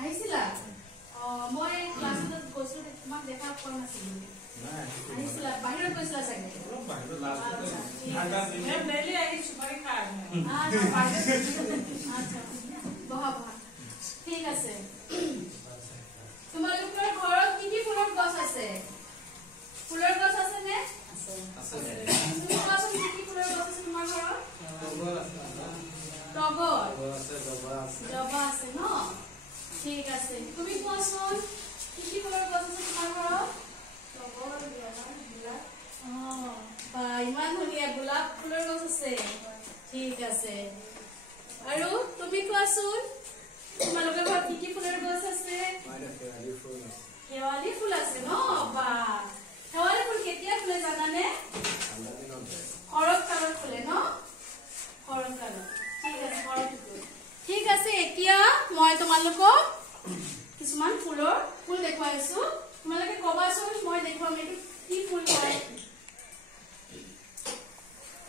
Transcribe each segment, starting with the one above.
আহিছিলা মই ক্লাছত গৈছিলো তোমাক দেখা পোৱা নাছিলো আহিছিলা বাহিৰত গৈছিলা চাগে ঠিক আছে তোমালোকৰ ঘৰত কি কি ফুলৰ গছ আছে ফুলৰ গছ আছে নে তুমি কোৱাচোন কি কি ফুলৰ গছ আছে তোমাৰ ঘৰত টগৰ জবা আছে ন ঠিক আছে তুমি কোৱাচোন কি কি ফুলৰ গছ আছে তোমাৰ ঘৰত টগৰ জবা গোলাপ বা ইমান ধুনীয়া গোলাপ ফুলৰ গছ আছে ঠিক আছে আৰু তুমি কোৱাচোন তোমালোকৰ ঘৰত কি কি ফুলৰ গছ আছে শেৱালি ফুল আছে ন বা শেৱালি ফুল কেতিয়া ফুলে জানানে শৰৎ কালত ফুলে ন শৰৎ কালত ঠিক আছে এতিয়া মই তোমালোকক কিছুমান ফুল দেখুৱাইছো তোমালোকে কবাচোন মই দেখুৱাম এইটো কি ফুল হয়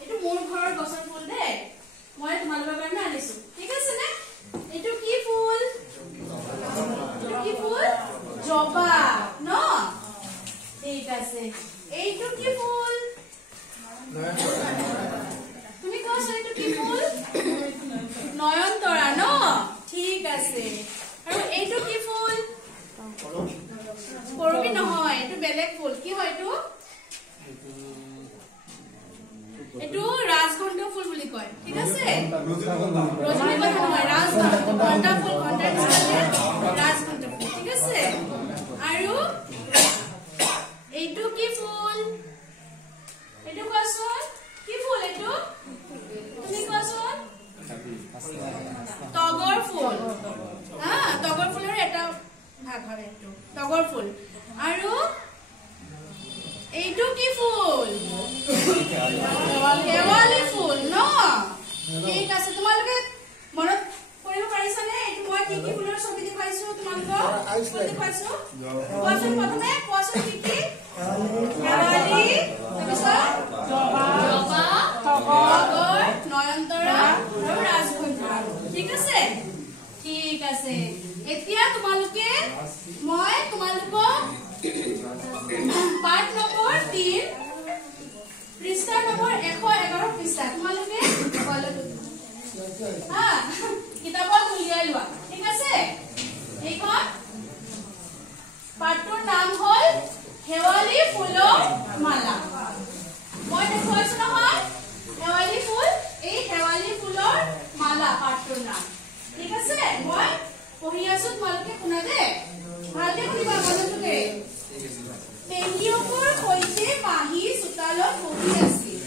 এইটো মোৰ ঘৰৰ গছৰ ফুল দে মই তোমালোকৰ কাৰণে আনিছো ঠিক আছে নে এইটো কি ফুল জবা ন ঠিক আছে এইটো কি ফুল তুমি কোৱাচোন এইটো কি ফুল নয়নতৰা ন ঠিক আছে আৰু এইটো কি ফুল কৰবি নহয় এইটো বেলেগ ফুল কি হয় এইটো ৰাজঘণ্ট ফুল বুলি কয় ঠিক আছে ৰজনীগন্ধা নহয় ৰাজঘণ্ট ফুল ৰাজঘণ্ট ফুল ঠিক আছে আৰু এইটো কি ফুল এইটো কোৱাচোন কি ফুল এইটো তুমি কোৱাচোন টগৰ ফুল টগৰ ফুলৰ এটা ভাগ হয় এইটো টগৰ ফুল আৰু এইটো কি ফুল শেৱালি ফুল ন ঠিক আছে তোমালোকে মনত কৰিব পাৰিছানে এইটো মই কি কি ফুলৰ ছবি দেখুৱাইছো তোমালোকক দেখুৱাইছো কোৱাচোন প্ৰথমে কোৱাচোন কি কি শেৱালি তাৰপিছত জবা টগৰ নয়নতৰা আৰু ৰাজঘণ্টা ঠিক আছে এতিয়া তোমালোকে মই তোমালোকক পাঠ নম্বৰ 3 পৃষ্ঠা নম্বৰ 111 পৃষ্ঠা তোমালোকে কিতাপত উলিয়াই লোৱা ঠিক আছে এইখন পাঠটোৰ নাম হ'ল শেৱালি ফুলৰ মালা মই দেখুৱাইছো নহয় শেৱালি ফুল এই শেৱালি ফুলৰ মালা পাঠটোৰ নাম ঠিক আছে মই পঢ়ি আছো তোমালোকে শুনা দে ভালকে শুনিবা মনোযোগে পেহীয়েকৰ সৈতে মাহী চোতালত বহি আছিল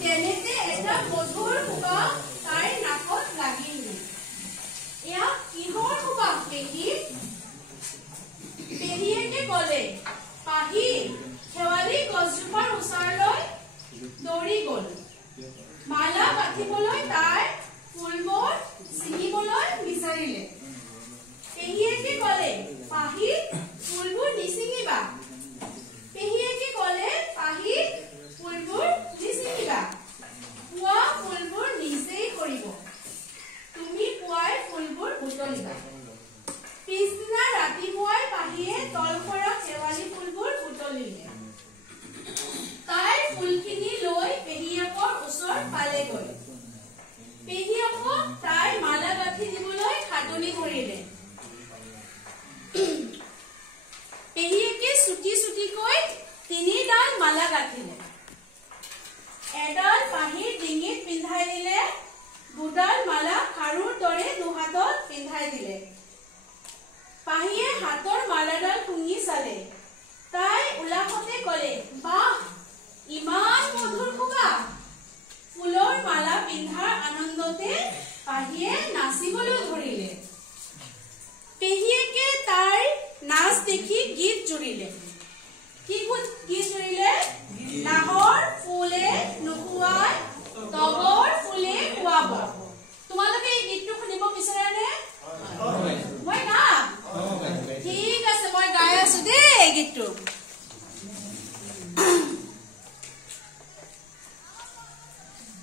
তেনেতে এটা মধুৰ সুবাস তাইৰ নাকত লাগিল এয়া কিহৰ সুবাস পেহীয়েকে ক'লে পাহি শেৱালি গছজোপাৰ ওচৰলৈ দৌৰি গ'ল মালা গাঁঠিবলৈ তাই ফুলবোৰ ছিঙিবলৈ বিচাৰিলে পেহীয়েকে ক'লে পাহি ফুলবোৰ নিছিঙিবা পুৱা ফুলবোৰ নিজেই কৰিব তুমি পুৱাই ফুলবোৰ বুটলিবা পিছদিনা ৰাতিপুৱাই পাহিয়ে তলপৰা শেৱালি ফুলবোৰ বুটলিলে তাই ফুলখিনি লৈ পেহীয়েকৰ ওচৰ পালেগৈ পেহীয়েকক তাই মালা গাঁঠি দিবলৈ খাটনি ধৰিলে পেহীয়েকে চুটিকৈ 3ডাল মালা গাঁঠিলে এডাল পাহিৰ ডিঙিত পিন্ধাই দিলে 2ডাল মালা খাৰুৰ দৰে দুহাতত পিন্ধাই দিলে পাহিয়ে হাতৰ মালাডাল শুঙি চালে তাই উলাহতে ক'লে বাহ ইমান মধুৰ সুবাস ফুলৰ মালা পিন্ধাৰ আনন্দতে পাহিয়ে নাচিবলৈ ধৰিলে পেহীয়েকে তাইৰ নাচ দেখি গীত জুৰিলে কি গীত জুৰিলে নাহৰ ফুলে নুখুৱাই টগৰ ফুলে খুৱাব তোমালোকে এই গীতটো শুনিব বিচাৰানে মই গাম ঠিক আছে মই গাই আছো দেই এই গীতটো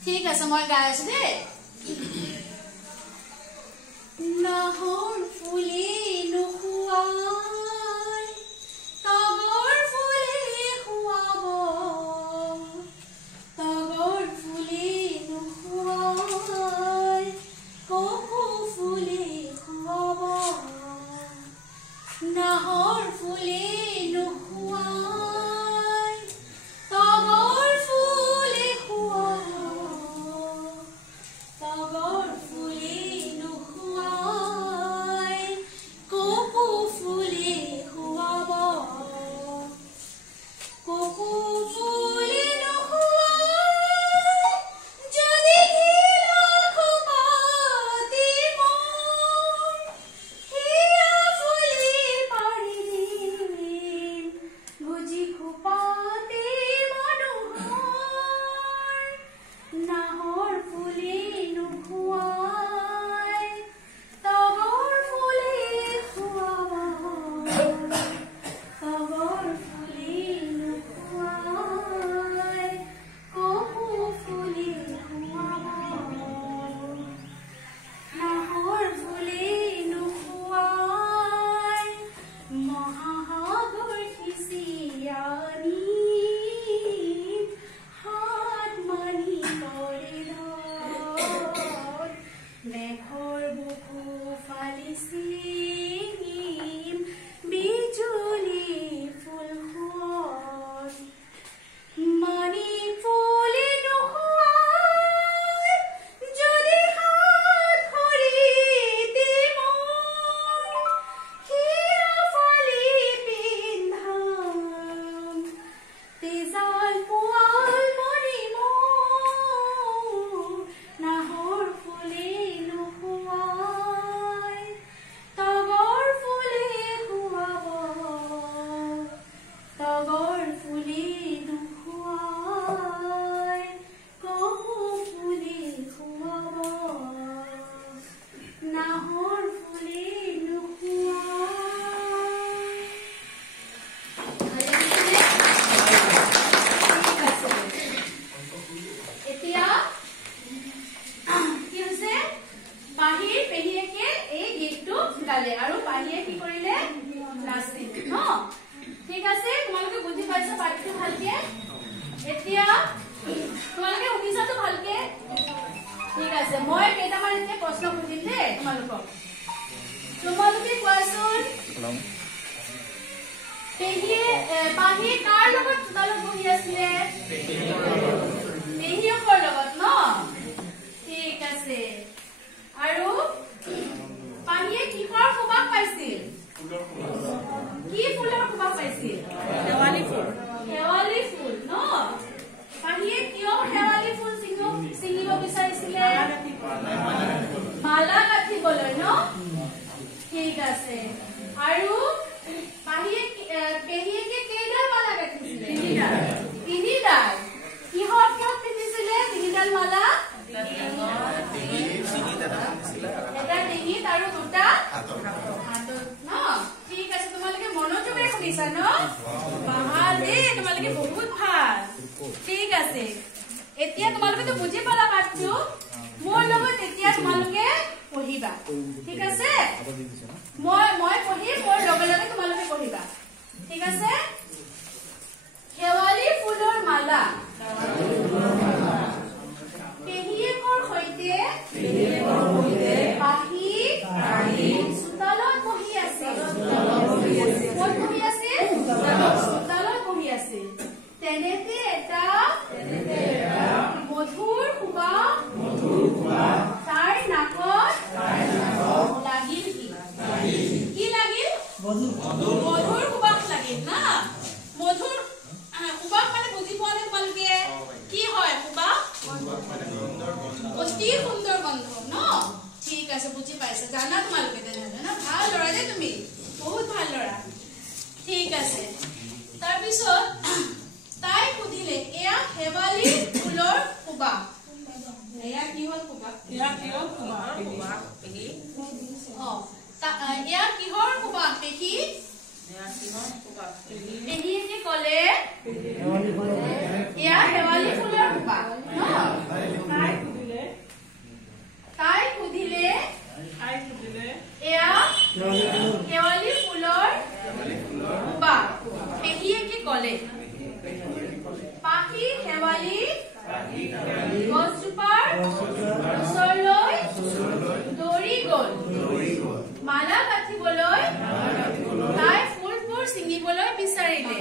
ঠিক আছে মই গাই আছো দেই নাহৰ ফুলে নুখুৱাই তগৰ ফুলে খুৱাব তগৰ ফুলে নুখুৱাই কপৌ ফুলে খুৱাব নাহৰ ফুলে নুখুৱাই তগৰ ফুলে খুৱাব তগৰ ফুলে নুখুৱাই কপৌ ফুলে খুৱাব কপৌ ফুলে নুখুৱাই যদি হিলাখুপাতি মোৰ হিয়া ফুলে পাৰি দিম গুজি খোপাতে মনোহৰ নাহৰ ফুলে নুখুৱাই তগৰ ফুলে খুৱাব তগৰ ফুলে নুখুৱাই কপৌ ফুলে খুৱাব নাহৰ ফুলে নুখুৱাই মহাসাগৰ সিঁচি আনিম হাত মানি তৰে ধৰ মেঘৰ বুকু ফালি ছিঙিম বিজুলী ফুল সোৱন মানি ফুলে নুখুৱাই যদি হাত ভৰিতে মোৰ হিয়া ফালি পিন্ধাম তেজাল পোৱাল মৰিম নাহৰ ফুলে নুখুৱাই তগৰ ফুলে খুৱাব তগৰ ফুলে নুখুৱাই কপৌ ফুলে খুৱাব নাহৰ ফুলে নুখুৱাই এতিয়া কি হৈছে পাহিৰ পেহীয়েকে এই গীতটো গালে আৰু পাহিয়ে কি কৰিলে নাচিল ন ঠিক আছে তোমালোকে বুজি পাইছা পাঠটো ভালকে এতিয়া তোমালোকে শুনিছাতো ভালকে ঠিক আছে মই কেইটামান এতিয়া প্ৰশ্ন সুধিম দেই তোমালোকে কোৱাচোন পাহিয়ে কাৰ লগত চোতালত বহি আছিলে পেহীয়েকৰ লগত ন ঠিক আছে আৰু পাহিয়ে কিহৰ সুবাস পাইছিল কি ফুলৰ সুবাস পাইছিল শেৱালি ফুল ন পাহিয়ে কিয় শেৱালি ফুল ছিঙিব বিচাৰিছিলে মালা গাঁঠিবলৈ ন ঠিক আছে আৰু পেহীয়েকে কেইডাল মালা গাঁঠিছিলে তিনিডাল কিহত পিন্ধিছিলে তিনিডাল মালা এটা ডিঙিত আৰু দুটা হাতত ন ঠিক আছে তোমালোকে মনোযোগেৰে শুনিছা ন ভাল দেই তোমালোকে বহুত ভাল ঠিক আছে এতিয়া তোমালোকেতো বুজি পালা পাঠটো মোৰ লগত এতিয়া তোমালোকে পঢ়িবা ঠিক আছে মই পঢ়িম মোৰ লগে লগে তোমালোকে পঢ়িবা ঠিক আছে শেৱালি ফুলৰ মালা পেহীয়েকৰ সৈতে পাহি চোতালত বহি আছে ক'ত বহি আছে চোতালত বহি আছে তেনেতে এটা মধুৰ সুবাস তাৰ নাকত লাগিল কি লাগিল মধুৰ সুবাস লাগিল না মধুৰ সুবাস মানে বুজি পোৱা নে তোমালোকে কি হয় সুবাস অতি সুন্দৰ গন্ধ ন ঠিক আছে বুজি পাইছা জানা তোমালোকে তেনেহ'লে না ভাল ল'ৰা যে তুমি বহুত ভাল ল'ৰা ঠিক আছে তাৰপিছত তাই সুধিলে এয়া শেৱালি ফুলৰ সুবাস এয়া কিহৰ সুবাস এয়া কিহৰ সুবাস পেহী পেহীয়ে ক'লে এয়া শেৱালি ফুলৰ সুবাস ন তাই সুধিলে এয়া শেৱালি ফুলৰ সুবাস পেহীয়েকে ক'লে পাখি শেৱালি গছজোপাৰ ওচৰলৈ দৌৰি গ'ল মালা গাঁঠিবলৈ তাই ফুলবোৰ ছিঙিবলৈ বিচাৰিলে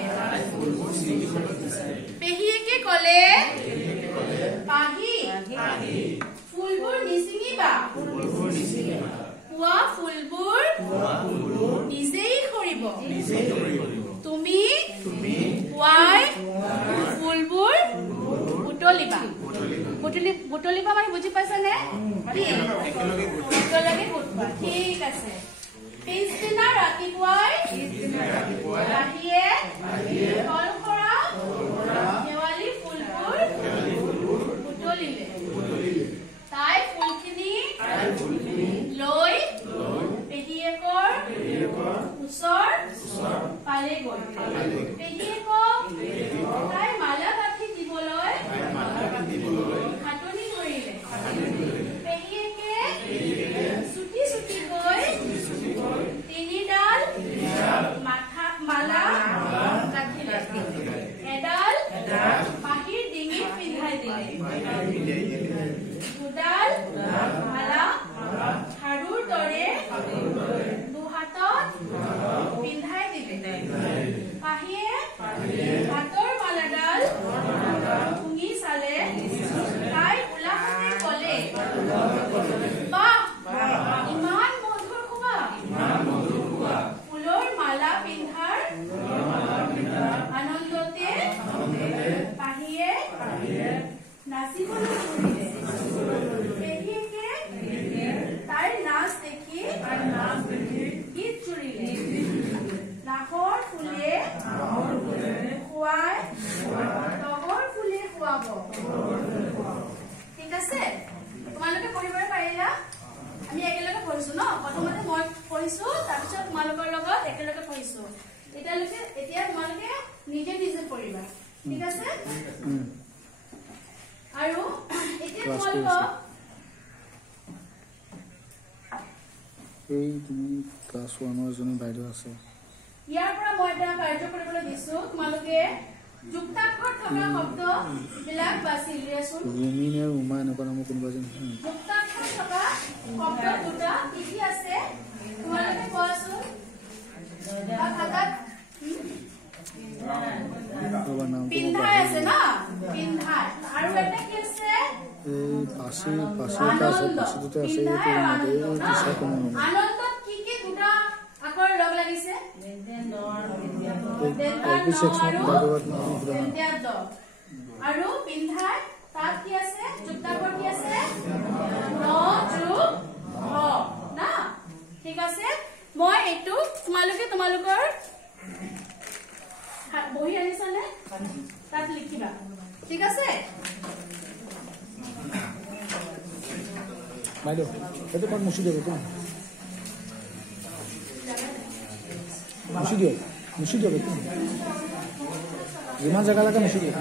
পেহীয়েকে ক'লে পাহি ফুলবোৰ নিছিঙিবা পুৱা ফুলবোৰ নিজেই সৰিব তুমি পুৱাই ফুলবোৰ বুটলিবা বুটলিবা মানে বুজি পাইছানে একেলগে বুটবা ঠিক আছে পিছদিনা ৰাতিপুৱাই পাহিয়ে কল সৰা শেৱালি ফুলবোৰ বুটলিলে তাই ফুলখিনি লৈ পেহীয়েকৰ ওচৰ পালেগৈ পেহীয়েকক তাই মালা গাঁঠি দিবলৈ হাতনি ধৰিলে পেহীয়েকে চুটি চুটিকৈ তিনিডাল মালা গাঁঠিলে এডাল পাহিৰ ডিঙিত পিন্ধাই দিলে দুডাল মালা খাৰুৰ দৰে দুহাতত পিন্ধাই দিলে পাহিয়ে হাতৰ মালাডাল শুঙি চালে তাই উলাহতে ক'লে বাহ ইমান মধুৰ সুবাস ফুলৰ মালা পিন্ধাৰ আনন্দতে পাহিয়ে নাচিবলৈ ধৰিলে পেহীয়েকে তাইৰ নাচ দেখি গীত জুৰিলে নাহৰ ফুলে খুৱাই তগৰ ফুলে খুৱাব ঠিক আছে তোমালোকে পঢ়িবলৈ পাৰিলা আমি একেলগে পঢ়িছো ন প্ৰথমতে মই পঢ়িছো তাৰপিছত তোমালোকৰ লগত একেলগে পঢ়িছো এতিয়া তোমালোকে নিজে নিজে পঢ়িবা ঠিক আছে আৰু এতিয়া তোমালোকক এই তুমি ক্লাছ 1 জনী বাইদেউ আছে ইয়াৰ পৰা মই এটা কাৰ্য কৰিবলৈ দিছো তোমালোকে যুক্তাক্ষৰ থকা শব্দ বিলাক বাছি লিয়াছোন ৰুমিন আৰু উমা এনেকুৱা নামৰ কোনোবা যেন যুক্তাক্ষৰ থকা শব্দ দুটা কি আছে তোমালোকে কোৱাছোন খাতাত পিন্ধাই আছে না পিন্ধাই আৰু এটা কি আছে এই পাছি এটা আছে পাছি দুটা আছে এইটো দিশা কোনো আনন্দত কি কি দুটা আখৰ লগ লাগিছে আৰু পিন্ধাই তাত কি আছে যুক্তাক্ষৰ কি আছে ন যোগ হ না ঠিক আছে মই এইটো তোমালোকে তোমালোকৰ বহি আনিছানে তাত লিখিবা ঠিক আছে বাইদেউ এইটো কোন মুছি দিব কোন মুছি দিব কোন যিমান জায়গা লাগে মুছি দিব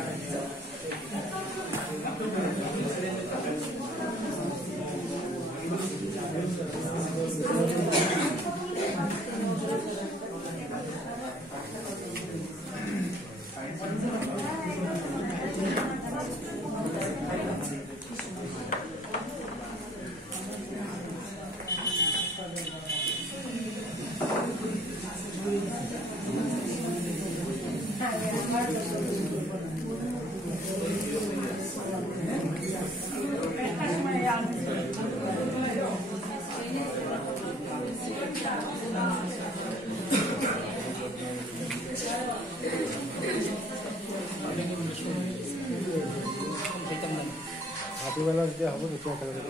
রাতিবেলা যেতিয়া হ'ব তেতিয়া একেলগে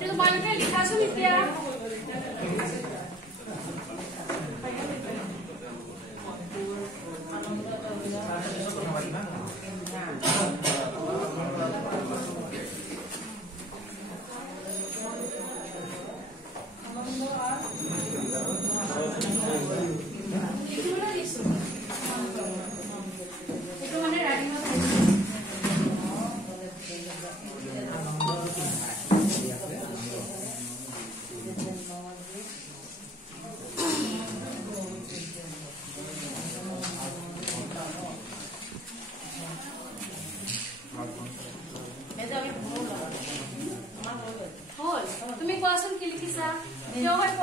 তোমালোকে লিখাছোন এতিয়া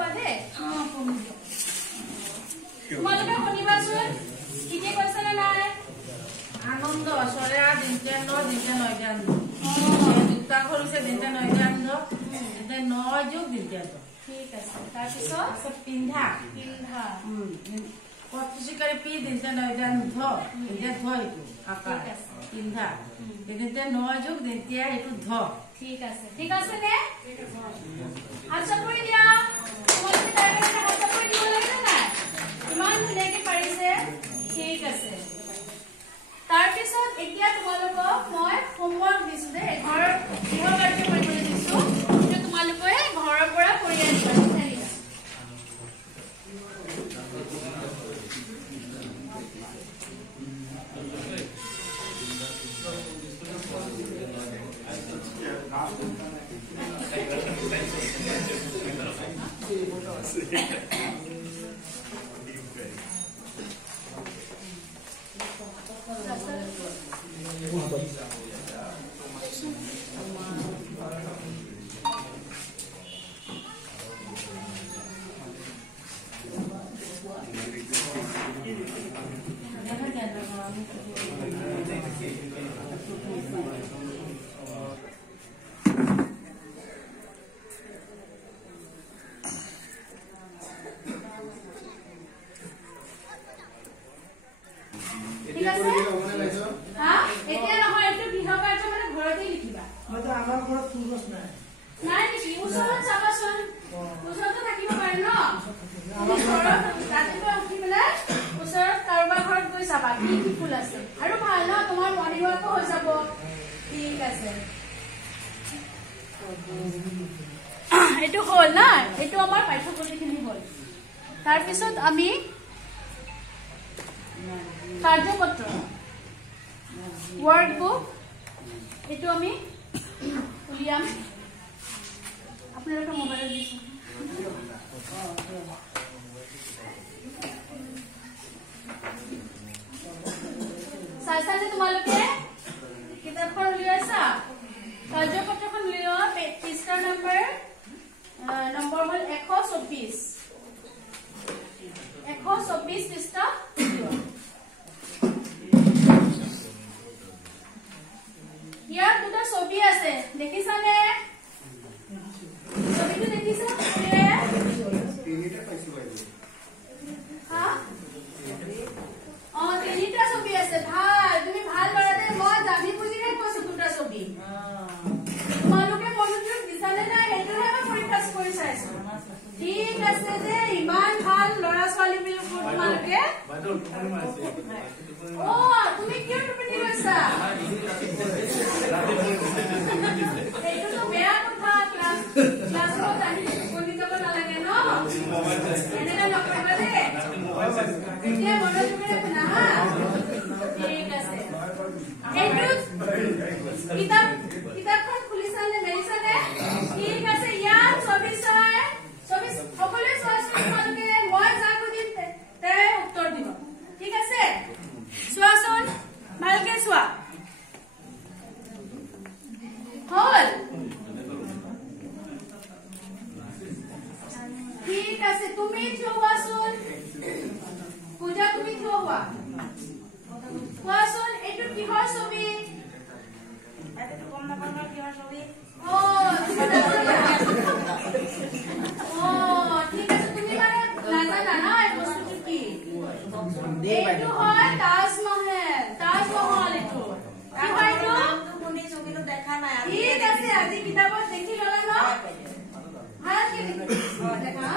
পাবা দে তোমালোকে শুনিবাচোন কিকে কৈছে না নাই আনন্দ সরে আর দিনতে নয় জান দুটা করছে দিনতে নয় জান দিনতে নয় যুগ দিনতে ঠিক আছে তাৰ পিছত পিন্ধা পিন্ধা কতশিকারে পি দিনতে নয় জান দিনতে এইটো আকার পিন্ধা দিনতে নয় যুগ দিনতে এইটো ঠিক আছে নে হাত কৰি দিয়া তোমালোকে তাৰ কাৰণে হাত কৰি দিব লাগে না ইমান ধুনীয়াকে পাৰিছে ঠিক আছে তাৰ পিছত এতিয়া তোমালোকক মই হোমৱৰ্ক দিছো দে ঘৰৰ গৃহকাৰ্য কৰিবলৈ দিছো যে তোমালোকে ঘৰৰ পৰা কৰি আনিবা ঠিক আছে হ্যাঁ এতিয়া নহয় একটু গৃহকাৰ্য মানে ঘৰতে লিখিবা মানে আমাৰ ঘৰত ফুলগছ নাই নাই নেকি ওচৰত চাবাচোন ওচৰতে থাকিব পাৰে ন তুমি ঘৰত ৰাতিপুৱা উঠি পেলাই ওচৰত কাৰোবাৰ ঘৰত গৈ চাবা কি কি ফুল আছে আৰু ভাল ন তোমাৰ মৰ্ণিং ৱাকো হৈ যাব ঠিক আছে এইটো হ'ল না এইটো আমাৰ পাঠ্যপুথিখিনি হ'ল তাৰপিছত আমি কাৰ্যপত্ৰ ওয়াৰ্কবুক এটো আমি উলিয়াম আপনাৰা মোবাইলে দিছেন সাইসানে তোমালোকে কিতাপখন উলিয়াইছা কাৰ্যপত্ৰখন উলিওৱা পৃষ্ঠা নম্বৰ হল 124 পৃষ্ঠা ইয়াত দুটা ছবি আছে দেখিছানে ছবিটো দেখিছা তিনিটা পাইছো হা তিনিটা ছবি আছে ভাল তুমি ভাল কৰাতে মই জানি বুজিৰে কৈছো দুটা ছবি তোমালোকে মনোযোগ দিছানে না হেতুহে মই পৰীক্ষা কৰি চাইছো ঠিক আছে দে ইমান ভাল লৰা ছোৱালী বিলক তোমালোকে তুমি কিয় টোপনি গৈছা এইটো তো বেয়া কথা ক্লাছত আহি টোপনি যাব নালাগে ন এনেকা নকৰিবা দে এতিয়া মনোযোগেৰে শুনা হা ঠিক আছে এইটো কিতাপখন খুলিছানে মেলিছানে ঠিক আছে ইয়াত ছবি সকলোৱে চোৱাচোন তোমালোকে মই যা সুধিম তাৰে উত্তৰ দিব ঠিক আছে চোৱাচোন ভালকে চোৱা হল ঠিক আছে তুমি থিয় হোৱাচোন পূজা তুমি থিয় হোৱা কোৱাচোন এইটো কিহৰ ছবি এটো কম না কম কিহৰ ছবি ঠিক আছে তুমি মানে নাজানা না এই বস্তুটো কি এইটো হয় তাজমহল এইটো কি হয় এইটো কোনি ছবিটো দেখা নাই ঠিক আছে আজি কিতাপত দেখি ললা ন ভালকে দেখা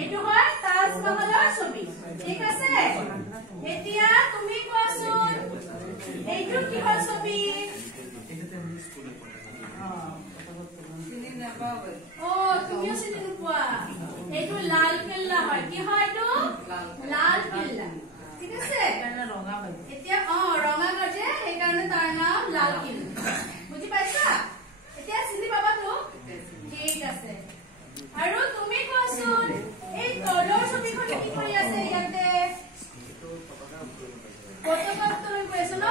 এইটো হয় তাজমহলৰ ছবি ঠিক আছে এতিয়া তুমি কোৱাচোন এইটো কিহৰ ছবি তুমিও চিনি নোপোৱা এইটো লাল কিল্লা হয় কি হয় এইটো লাল কিল্লা ঠিক আছে ৰঙা পাই এতিয়া ৰঙা গজে সেইকাৰণে তাৰ নাম লাল কিল্লা বুজি পাইছা এতিয়া চিনি পাবা তো ঠিক আছে আৰু তুমি কোৱাচোন এই তলৰ ছবিখন কি কৰি আছে ইয়াতে পতাকা উত্তোলন কৰি আছে ন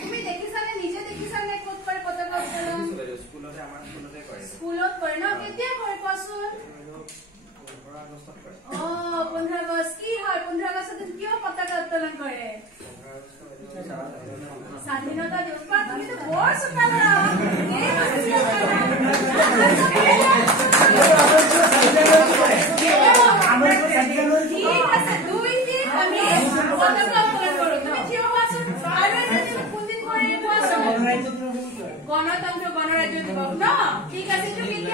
তুমি দেখিছানে নিজে দেখিছানে ক'ত কৰে পতাকা উত্তোলন স্কুলত কৰে ন কেতিয়া কৰে কোৱাচোন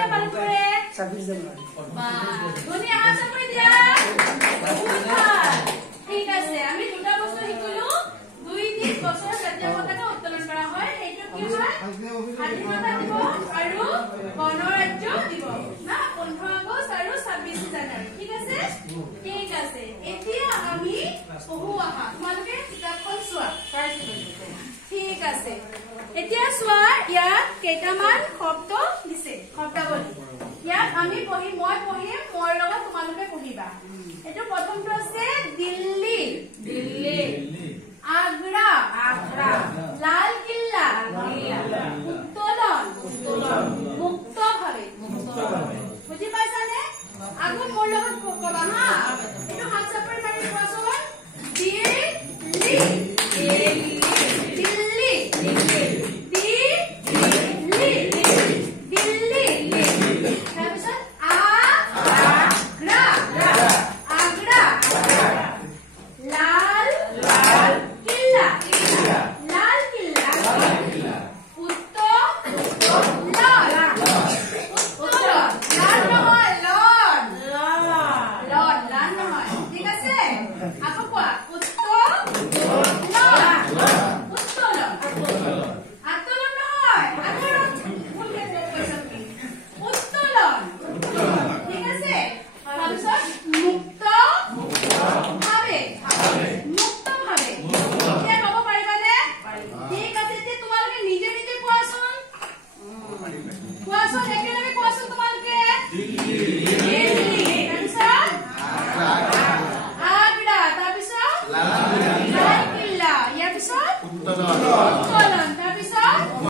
কেতিয়া পালন কৰে 26 জানুৱাৰী ধুনীয়া হাত চাপৰি দিয়া বহুত ভাল ঠিক আছে আমি দুটা বস্তু শিকিলো 2-3 বছৰ জাতীয় পতাকা উত্তোলন কৰা হয় সেইটো কি হয় স্বাধীনতা দিৱস আৰু গণৰাজ্য দিৱস না 15 আগষ্ট আৰু 26 জানুৱাৰী ঠিক আছে এতিয়া আমি পঢ়ু আহা তোমালোকে কিতাপখন চোৱা ঠিক আছে এতিয়া চোৱা ইয়াত কেইটামান শব্দ দিছে শব্দাৱলী ইয়াত আমি পঢ়িম মই পঢ়িম মোৰ লগত তোমালোকে পঢ়িবা এটো প্ৰথমটো আছে দিল্লী আগ্ৰা লাল কিল্লা উত্তোলন মুক্তভাৱে বুজি পাইছানে আগো মোৰ লগত কবা হা এটো হাত চাপৰি মাৰি কোৱাচোন উত্তোলন